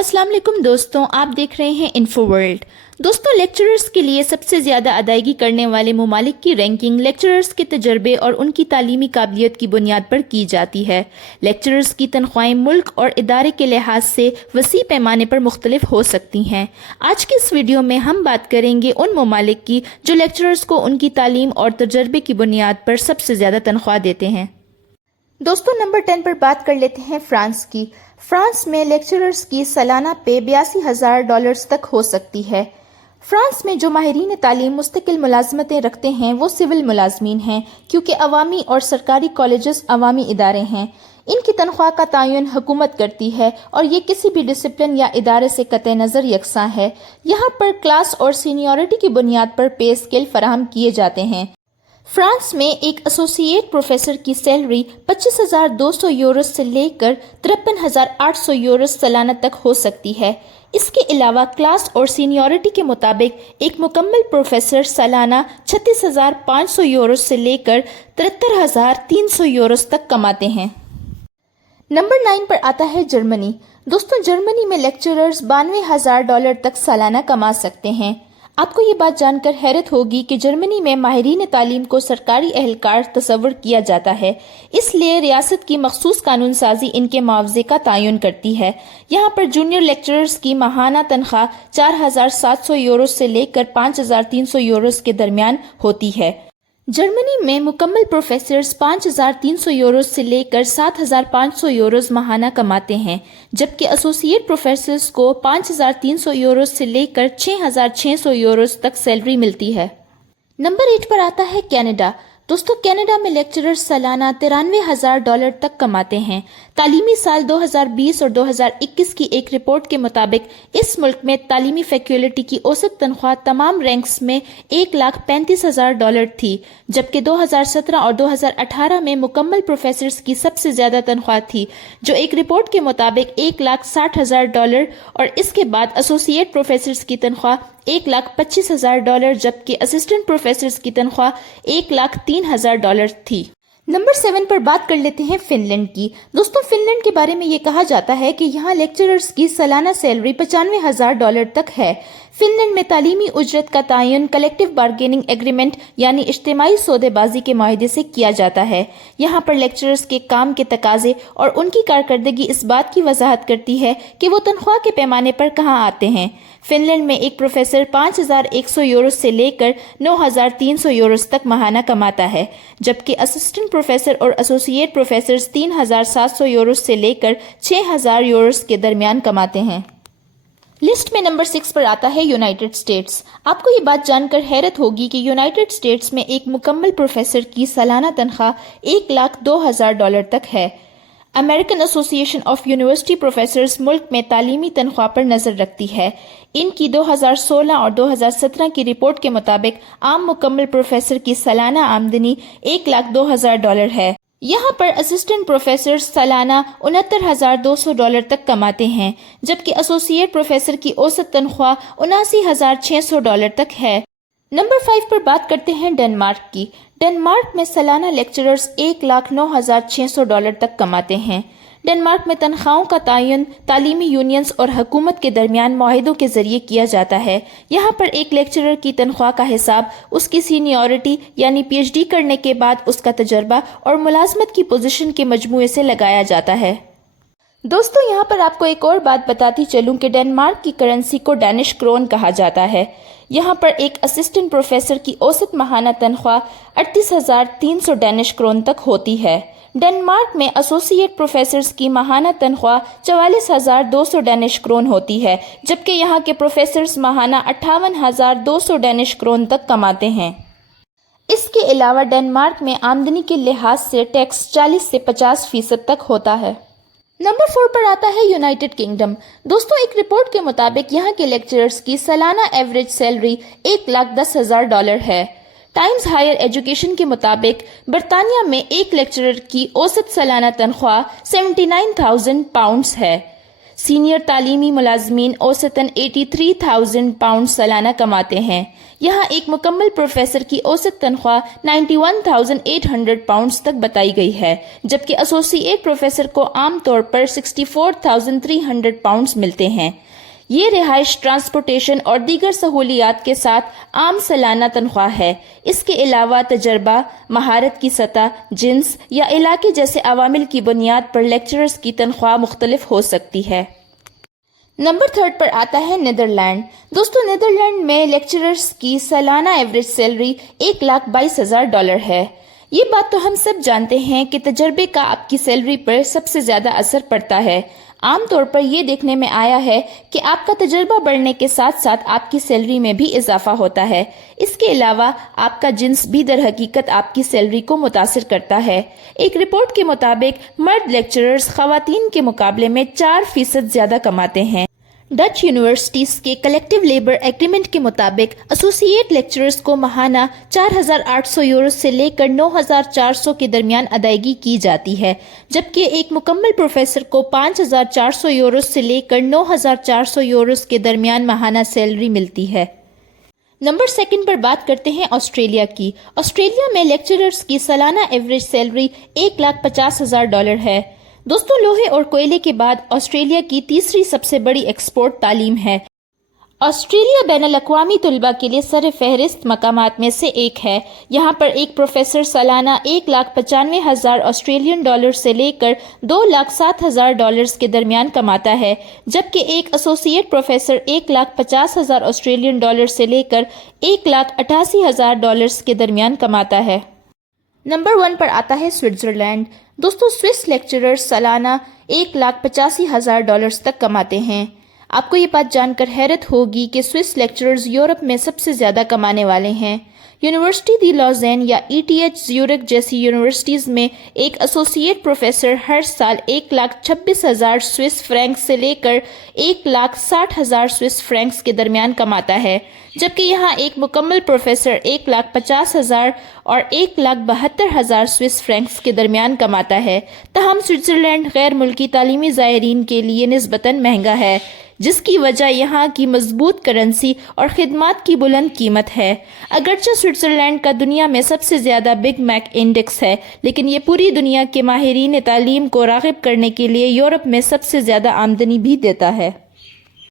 السلام علیکم دوستوں، آپ دیکھ رہے ہیں انفو ورلڈ۔ دوستوں، لیکچررز کے لیے سب سے زیادہ ادائیگی کرنے والے ممالک کی رینکنگ لیکچررز کے تجربے اور ان کی تعلیمی قابلیت کی بنیاد پر کی جاتی ہے۔ لیکچررز کی تنخواہیں ملک اور ادارے کے لحاظ سے وسیع پیمانے پر مختلف ہو سکتی ہیں۔ آج کے اس ویڈیو میں ہم بات کریں گے ان ممالک کی جو لیکچررز کو ان کی تعلیم اور تجربے کی بنیاد پر سب سے زیادہ تنخواہ دیتے ہیں۔ دوستوں، نمبر 10 پر بات کر لیتے ہیں فرانس کی۔ فرانس میں لیکچررز کی سالانہ پے $82,000 تک ہو سکتی ہے۔ فرانس میں جو ماہرین تعلیم مستقل ملازمتیں رکھتے ہیں وہ سول ملازمین ہیں، کیونکہ عوامی اور سرکاری کالجز عوامی ادارے ہیں۔ ان کی تنخواہ کا تعین حکومت کرتی ہے اور یہ کسی بھی ڈسپلن یا ادارے سے قطع نظر یکساں ہے۔ یہاں پر کلاس اور سینیورٹی کی بنیاد پر پے اسکیل فراہم کیے جاتے ہیں۔ فرانس میں ایک ایسوسی ایٹ پروفیسر کی سیلری €25,200 سے لے کر €53,800 سالانہ تک ہو سکتی ہے۔ اس کے علاوہ کلاس اور سینیورٹی کے مطابق ایک مکمل پروفیسر سالانہ €36,500 سے لے کر €73,300 تک کماتے ہیں۔ نمبر 9 پر آتا ہے جرمنی۔ دوستوں، جرمنی میں لیکچررز $92,000 تک سالانہ کما سکتے ہیں۔ آپ کو یہ بات جان کر حیرت ہوگی کہ جرمنی میں ماہرین تعلیم کو سرکاری اہلکار تصور کیا جاتا ہے، اس لیے ریاست کی مخصوص قانون سازی ان کے معاوضے کا تعین کرتی ہے۔ یہاں پر جونیئر لیکچررز کی ماہانہ تنخواہ €4,700 سے لے کر €5,300 کے درمیان ہوتی ہے۔ جرمنی میں مکمل پروفیسرز €5,300 سے لے کر €7,500 ماہانہ کماتے ہیں، جبکہ ایسوسی ایٹ پروفیسرز کو €5,300 سے لے کر €6,600 تک سیلری ملتی ہے۔ نمبر 8 پر آتا ہے کینیڈا۔ دوستو، کینیڈا میں لیکچررز سالانہ $93,000 تک کماتے ہیں۔ تعلیمی سال 2020 اور 2021 کی ایک رپورٹ کے مطابق اس ملک میں تعلیمی فیکلٹی کی اوسط تنخواہ تمام رینکس میں $1,35,000 تھی، جبکہ 2017 اور 2018 میں مکمل پروفیسرز کی سب سے زیادہ تنخواہ تھی، جو ایک رپورٹ کے مطابق $1,60,000، اور اس کے بعد ایسوسی ایٹ پروفیسرز کی تنخواہ $1,25,000، جبکہ اسسٹنٹ پروفیسرز کی تنخواہ $1,03,000 تھی۔ نمبر 7 پر بات کر لیتے ہیں فن لینڈ کی۔ دوستوں، فن لینڈ کے بارے میں یہ کہا جاتا ہے کہ یہاں لیکچررز کی سالانہ سیلری $95,000 تک ہے۔ فن لینڈ میں تعلیمی اجرت کا تعین کلیکٹیو بارگیننگ ایگریمنٹ یعنی اجتماعی سودے بازی کے معاہدے سے کیا جاتا ہے۔ یہاں پر لیکچررز کے کام کے تقاضے اور ان کی کارکردگی اس بات کی وضاحت کرتی ہے کہ وہ تنخواہ کے پیمانے پر کہاں آتے ہیں۔ فن لینڈ میں ایک پروفیسر €5,100 سے لے کر €9,300 تک ماہانہ کماتا ہے، جبکہ اسسٹنٹ پروفیسر اور ایسوسی ایٹ پروفیسرز €3,700 سے لے کر €6,000 کے درمیان کماتے ہیں۔ لسٹ میں نمبر 6 پر آتا ہے یونائٹڈ اسٹیٹس۔ آپ کو یہ بات جان کر حیرت ہوگی کہ یونائٹڈ اسٹیٹس میں ایک مکمل پروفیسر کی سالانہ تنخواہ $1,02,000 تک ہے۔ امریکن ایسوسی ایشن آف یونیورسٹی پروفیسرز ملک میں تعلیمی تنخواہ پر نظر رکھتی ہے۔ ان کی 2016 اور 2017 کی رپورٹ کے مطابق عام مکمل پروفیسر کی سالانہ آمدنی $1,02,000 ہے۔ یہاں پر اسسٹنٹ پروفیسرز سالانہ $69,200 تک کماتے ہیں، جبکہ ایسوسی ایٹ پروفیسر کی اوسط تنخواہ $79,600 تک ہے۔ نمبر 5 پر بات کرتے ہیں ڈنمارک کی۔ ڈنمارک میں سالانہ لیکچررز $1,09,600 تک کماتے ہیں۔ ڈنمارک میں تنخواہوں کا تعین تعلیمی یونینز اور حکومت کے درمیان معاہدوں کے ذریعے کیا جاتا ہے۔ یہاں پر ایک لیکچرر کی تنخواہ کا حساب اس کی سینیورٹی یعنی پی ایچ ڈی کرنے کے بعد اس کا تجربہ اور ملازمت کی پوزیشن کے مجموعے سے لگایا جاتا ہے۔ دوستو، یہاں پر آپ کو ایک اور بات بتاتی چلوں کہ ڈنمارک کی کرنسی کو ڈینش کرون کہا جاتا ہے۔ یہاں پر ایک اسسٹنٹ پروفیسر کی اوسط ماہانہ تنخواہ 38,300 ڈینش کرون تک ہوتی ہے۔ ڈنمارک میں ایسوسی ایٹ پروفیسرز کی ماہانہ تنخواہ 44,200 ڈینش کرون ہوتی ہے، جبکہ یہاں کے پروفیسرز ماہانہ 58,200 ڈینش کرون تک کماتے ہیں۔ اس کے علاوہ ڈنمارک میں آمدنی کے لحاظ سے ٹیکس 40 سے 50% تک ہوتا ہے۔ نمبر 4 پر آتا ہے یونائٹڈ کنگڈم۔ دوستوں، ایک رپورٹ کے مطابق یہاں کے لیکچررز کی سالانہ ایوریج سیلری $1,10,000 ہے۔ ٹائمز ہائر ایجوکیشن کے مطابق برطانیہ میں ایک لیکچرر کی اوسط سالانہ تنخواہ £79,000 ہے۔ سینئر تعلیمی ملازمین اوسطاً 83,000 پاؤنڈ سالانہ کماتے ہیں۔ یہاں ایک مکمل پروفیسر کی اوسط تنخواہ 91,800 پاؤنڈز تک بتائی گئی ہے، جبکہ ایسوسی ایٹ پروفیسر کو عام طور پر 64,300 پاؤنڈز ملتے ہیں۔ یہ رہائش، ٹرانسپورٹیشن اور دیگر سہولیات کے ساتھ عام سالانہ تنخواہ ہے۔ اس کے علاوہ تجربہ، مہارت کی سطح، جنس یا علاقے جیسے عوامل کی بنیاد پر لیکچررز کی تنخواہ مختلف ہو سکتی ہے۔ نمبر 3 پر آتا ہے نیدرلینڈ۔ دوستو، نیدرلینڈ میں لیکچررز کی سالانہ ایوریج سیلری $1,22,000 ہے۔ یہ بات تو ہم سب جانتے ہیں کہ تجربے کا آپ کی سیلری پر سب سے زیادہ اثر پڑتا ہے۔ عام طور پر یہ دیکھنے میں آیا ہے کہ آپ کا تجربہ بڑھنے کے ساتھ ساتھ آپ کی سیلری میں بھی اضافہ ہوتا ہے۔ اس کے علاوہ آپ کا جنس بھی در حقیقت آپ کی سیلری کو متاثر کرتا ہے۔ ایک رپورٹ کے مطابق مرد لیکچررز خواتین کے مقابلے میں 4% زیادہ کماتے ہیں۔ ڈچ یونیورسٹیز کے کلیکٹیو لیبر ایگریمنٹ کے مطابق ایسوسیٹ لیکچررز کو ماہانہ €4,800 سے لے کر €9,400 کے درمیان ادائیگی کی جاتی ہے، جبکہ ایک مکمل پروفیسر کو €5,400 سے لے کر €9,400 کے درمیان ماہانہ سیلری ملتی ہے۔ نمبر 2 پر بات کرتے ہیں آسٹریلیا کی۔ آسٹریلیا میں لیکچررز کی سالانہ ایوریج سیلری $1,50,000 ہے۔ دوستو، لوہے اور کوئلے کے بعد آسٹریلیا کی تیسری سب سے بڑی ایکسپورٹ تعلیم ہے۔ آسٹریلیا بین الاقوامی طلباء کے لیے سر فہرست مقامات میں سے ایک ہے۔ یہاں پر ایک پروفیسر سالانہ $1,95,000 آسٹریلین ڈالر سے لے کر $2,07,000 کے درمیان کماتا ہے، جبکہ ایک ایسوسیٹ پروفیسر $1,50,000 آسٹریلین ڈالر سے لے کر $1,88,000 کے درمیان کماتا ہے۔ نمبر 1 پر آتا ہے سوئٹزرلینڈ۔ دوستو، سوئس لیکچرر سالانہ $1,85,000 تک کماتے ہیں۔ آپ کو یہ بات جان کر حیرت ہوگی کہ سوئس لیکچررز یورپ میں سب سے زیادہ کمانے والے ہیں۔ یونیورسٹی دی لوزین یا ETH زیورک جیسی یونیورسٹیز میں ایک ایسوسیٹ پروفیسر ہر سال $1,26,000 سوئس فرینکس سے لے کر $1,60,000 سوئس فرینکس کے درمیان کماتا ہے، جبکہ یہاں ایک مکمل پروفیسر $1,50,000 اور $1,72,000 سوئس فرینکس کے درمیان کماتا ہے۔ تاہم سوئٹزرلینڈ غیر ملکی تعلیمی زائرین کے لیے نسبتاً مہنگا ہے، جس کی وجہ یہاں کی مضبوط کرنسی اور خدمات کی بلند قیمت ہے۔ اگرچہ سوئٹزرلینڈ کا دنیا میں سب سے زیادہ بگ میک انڈیکس ہے، لیکن یہ پوری دنیا کے ماہرین تعلیم کو راغب کرنے کے لیے یورپ میں سب سے زیادہ آمدنی بھی دیتا ہے۔